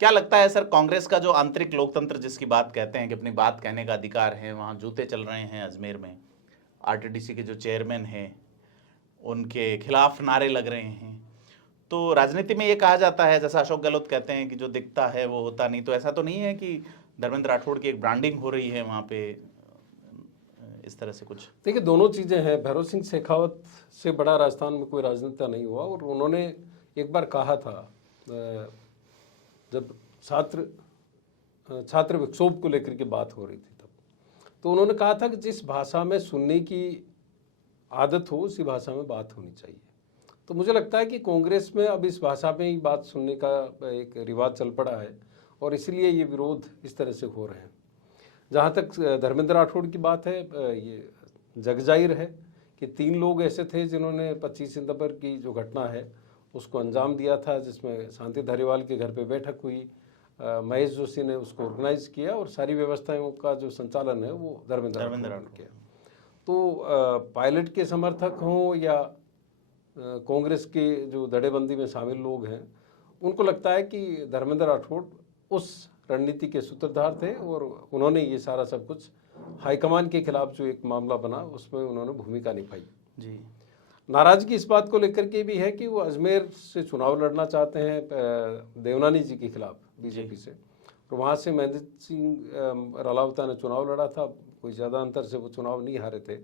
क्या लगता है सर, कांग्रेस का जो आंतरिक लोकतंत्र जिसकी बात कहते हैं कि अपनी बात कहने का अधिकार है, वहाँ जूते चल रहे हैं अजमेर में, आरटीडीसी के जो चेयरमैन हैं उनके खिलाफ नारे लग रहे हैं, तो राजनीति में ये कहा जाता है, जैसा अशोक गहलोत कहते हैं कि जो दिखता है वो होता नहीं, तो ऐसा तो नहीं है कि धर्मेंद्र राठौड़ की एक ब्रांडिंग हो रही है वहाँ पे, इस तरह से कुछ? देखिए, दोनों चीज़ें हैं। भैरव सिंह शेखावत से बड़ा राजस्थान में कोई राजनेता नहीं हुआ, और उन्होंने एक बार कहा था जब छात्र विक्षोभ को लेकर के बात हो रही थी तब, तो उन्होंने कहा था कि जिस भाषा में सुनने की आदत हो उसी भाषा में बात होनी चाहिए। तो मुझे लगता है कि कांग्रेस में अब इस भाषा में ही बात सुनने का एक रिवाज चल पड़ा है, और इसलिए ये विरोध इस तरह से हो रहे हैं। जहाँ तक धर्मेंद्र राठौड़ की बात है, ये जगजाहिर है कि 3 लोग ऐसे थे जिन्होंने 25 सितंबर की जो घटना है उसको अंजाम दिया था, जिसमें शांति धारीवाल के घर पे बैठक हुई, महेश जोशी ने उसको ऑर्गेनाइज किया, और सारी व्यवस्थाओं का जो संचालन है वो धर्मेंद्र राठौड़ ने किया। तो पायलट के समर्थक हों या कांग्रेस के जो धड़ेबंदी में शामिल लोग हैं, उनको लगता है कि धर्मेंद्र राठौड़ उस रणनीति के सूत्रधार थे, और उन्होंने ये सारा सब कुछ हाईकमान के खिलाफ जो एक मामला बना उसमें उन्होंने भूमिका निभाई जी। नाराजगी इस बात को लेकर के भी है कि वो अजमेर से चुनाव लड़ना चाहते हैं देवनानी जी के खिलाफ बीजेपी से, और वहाँ से महेंद्र सिंह रलावता ने चुनाव लड़ा था, कोई ज़्यादा अंतर से वो चुनाव नहीं हारे थे,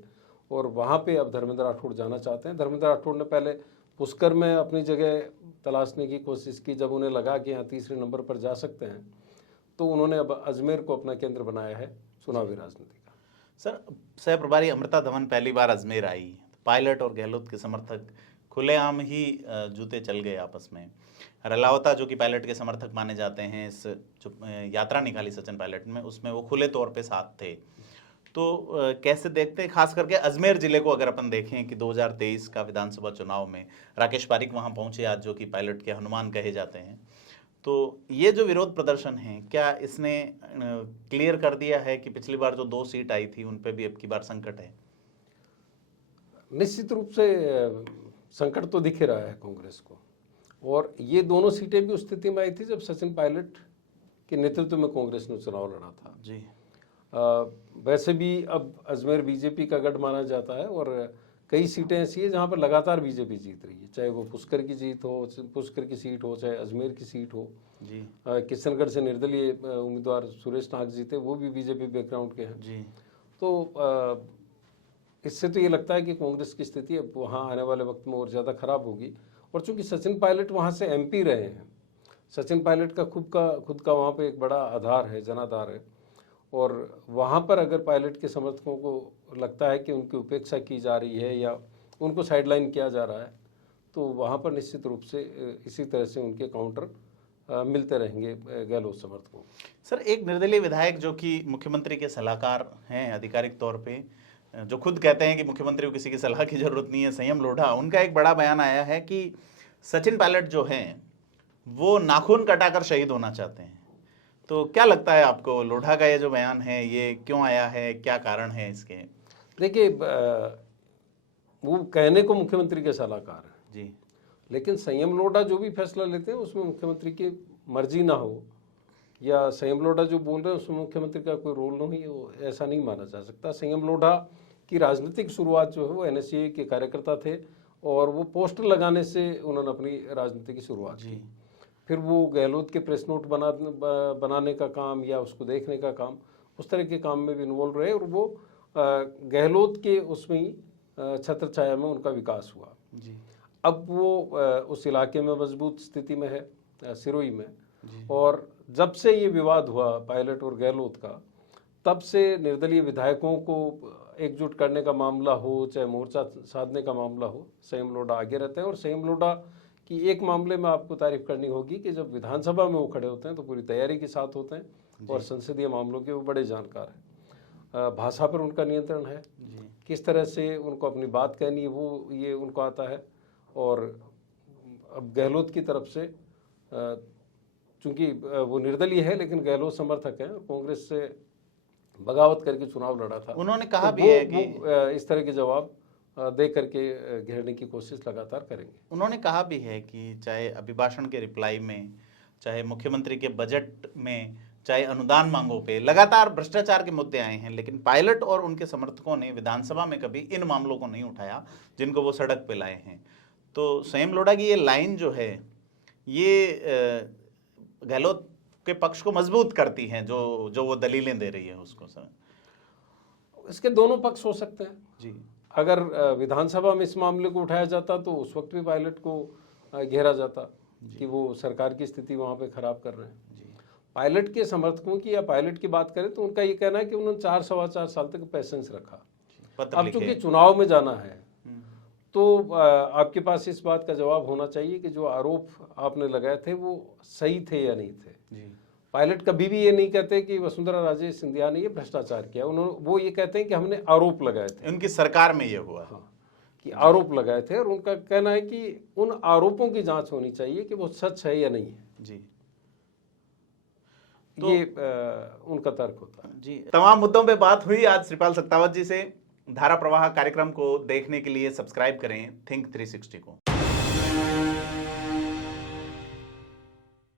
और वहाँ पे अब धर्मेंद्र राठौड़ जाना चाहते हैं। धर्मेंद्र राठौड़ ने पहले पुष्कर में अपनी जगह तलाशने की कोशिश की, जब उन्हें लगा कि यहाँ तीसरे नंबर पर जा सकते हैं, तो उन्होंने अब अजमेर को अपना केंद्र बनाया है चुनावी राजनीति का। सर, सह प्रभारी अमृता धवन पहली बार अजमेर आई, पायलट और गहलोत के समर्थक खुलेआम ही जूते चल गए आपस में। रलावता जो कि पायलट के समर्थक माने जाते हैं, इस जो यात्रा निकाली सचिन पायलट में, उसमें वो खुले तौर पे साथ थे, तो कैसे देखते हैं, खास करके अजमेर जिले को अगर अपन देखें कि 2023 का विधानसभा चुनाव में राकेश पारिक वहाँ पहुंचे आज, जो कि पायलट के हनुमान कहे जाते हैं, तो ये जो विरोध प्रदर्शन है, क्या इसने क्लियर कर दिया है कि पिछली बार जो 2 सीट आई थी उन पे भी अब की बार संकट है? निश्चित रूप से संकट तो दिख रहा है कांग्रेस को, और ये दोनों सीटें भी उस स्थिति में आई थी जब सचिन पायलट के नेतृत्व में कांग्रेस ने चुनाव लड़ा था जी। वैसे भी अब अजमेर बीजेपी का गढ़ माना जाता है, और कई सीटें ऐसी है जहाँ पर लगातार बीजेपी जीत रही है, चाहे वो पुष्कर की जीत हो, पुष्कर की सीट हो, चाहे अजमेर की सीट हो जी। किशनगढ़ से निर्दलीय उम्मीदवार सुरेश नाग जीते, वो भी बीजेपी बैकग्राउंड के हैं जी। तो इससे तो ये लगता है कि कांग्रेस की स्थिति अब वहाँ आने वाले वक्त में और ज़्यादा खराब होगी। और चूंकि सचिन पायलट वहाँ से एमपी रहे हैं, सचिन पायलट का खुद का वहाँ पे एक बड़ा आधार है, जनाधार है, और वहाँ पर अगर पायलट के समर्थकों को लगता है कि उनकी उपेक्षा की जा रही है या उनको साइडलाइन किया जा रहा है, तो वहाँ पर निश्चित रूप से इसी तरह से उनके काउंटर मिलते रहेंगे गहलोत समर्थकों। सर, एक निर्दलीय विधायक जो कि मुख्यमंत्री के सलाहकार हैं आधिकारिक तौर पे, जो खुद कहते हैं कि मुख्यमंत्री को किसी की सलाह की जरूरत नहीं है, संयम लोढ़ा, उनका एक बड़ा बयान आया है कि सचिन पायलट जो हैं वो नाखून कटाकर शहीद होना चाहते हैं। तो क्या लगता है आपको, लोढ़ा का ये जो बयान है ये क्यों आया है, क्या कारण है इसके? देखिए, वो कहने को मुख्यमंत्री के सलाहकार हैं जी, लेकिन संयम लोढ़ा जो भी फैसला लेते हैं उसमें मुख्यमंत्री की मर्जी ना हो, या संयम लोढ़ा जो बोल रहे हैं उसमें मुख्यमंत्री का कोई रोल नहीं हो, ऐसा नहीं माना जा सकता। संयम लोढ़ा की राजनीतिक शुरुआत जो है वो एनएसयूआई के कार्यकर्ता थे, और वो पोस्टर लगाने से उन्होंने अपनी राजनीति की शुरुआत की। फिर वो गहलोत के प्रेस नोट बनाने का काम या उसको देखने का काम, उस तरह के काम में भी इन्वॉल्व रहे, और वो गहलोत के उसमें ही छत्र छाया में उनका विकास हुआ जी। अब वो उस इलाके में मजबूत स्थिति में है, सिरोही में, और जब से ये विवाद हुआ पायलट और गहलोत का, तब से निर्दलीय विधायकों को एकजुट करने का मामला हो, चाहे मोर्चा साधने का मामला हो, संयम लोढ़ा आगे रहते हैं। और संयम लोढ़ा की एक मामले में आपको तारीफ करनी होगी कि जब विधानसभा में वो खड़े होते हैं तो पूरी तैयारी के साथ होते हैं, और संसदीय मामलों के वो बड़े जानकार हैं। भाषा पर उनका नियंत्रण है, किस तरह से उनको अपनी बात कहनी है वो ये उनको आता है। और अब गहलोत की तरफ से चूंकि वो निर्दलीय है लेकिन गहलोत समर्थक है, कांग्रेस से बगावत करके चुनाव लड़ा था, उन्होंने कहा तो भी है कि इस तरह के जवाब दे करके घेरने की कोशिश लगातार करेंगे। उन्होंने कहा भी है कि चाहे अभिभाषण के रिप्लाई में, चाहे मुख्यमंत्री के बजट में, चाहे अनुदान मांगों पे लगातार भ्रष्टाचार के मुद्दे आए हैं, लेकिन पायलट और उनके समर्थकों ने विधानसभा में कभी इन मामलों को नहीं उठाया जिनको वो सड़क पे लाए हैं। तो संयम लोढ़ा की ये लाइन जो है ये गहलोत के पक्ष को मजबूत करती हैं, जो वो दलीलें दे रही है उसको। सर इसके दोनों पक्ष हो सकते हैं जी। अगर विधानसभा में इस मामले को उठाया जाता तो उस वक्त भी पायलट को घेरा जाता कि वो सरकार की स्थिति वहाँ पे खराब कर रहे हैं। पायलट के समर्थकों की या पायलट की बात करें तो उनका ये कहना है कि उन्होंने 4-4.25 साल तक पेशेंस रखा। अब चूंकि चुनाव में जाना है तो आपके पास इस बात का जवाब होना चाहिए कि जो आरोप आपने लगाए थे वो सही थे या नहीं थे। पायलट कभी भी ये नहीं कहते कि वसुंधरा राजे सिंधिया ने ये भ्रष्टाचार किया, वो ये कहते हैं कि हमने आरोप लगाए थे, उनकी सरकार में ये हुआ। हाँ, कि आरोप लगाए थे, और उनका कहना है कि उन आरोपों की जांच होनी चाहिए कि वो सच है या नहीं है जी। तो ये उनका तर्क होता है जी। तमाम मुद्दों पे बात हुई आज श्रीपाल सक्तावत जी से। धारा प्रवाह कार्यक्रम को देखने के लिए सब्सक्राइब करें थिंक 360 को।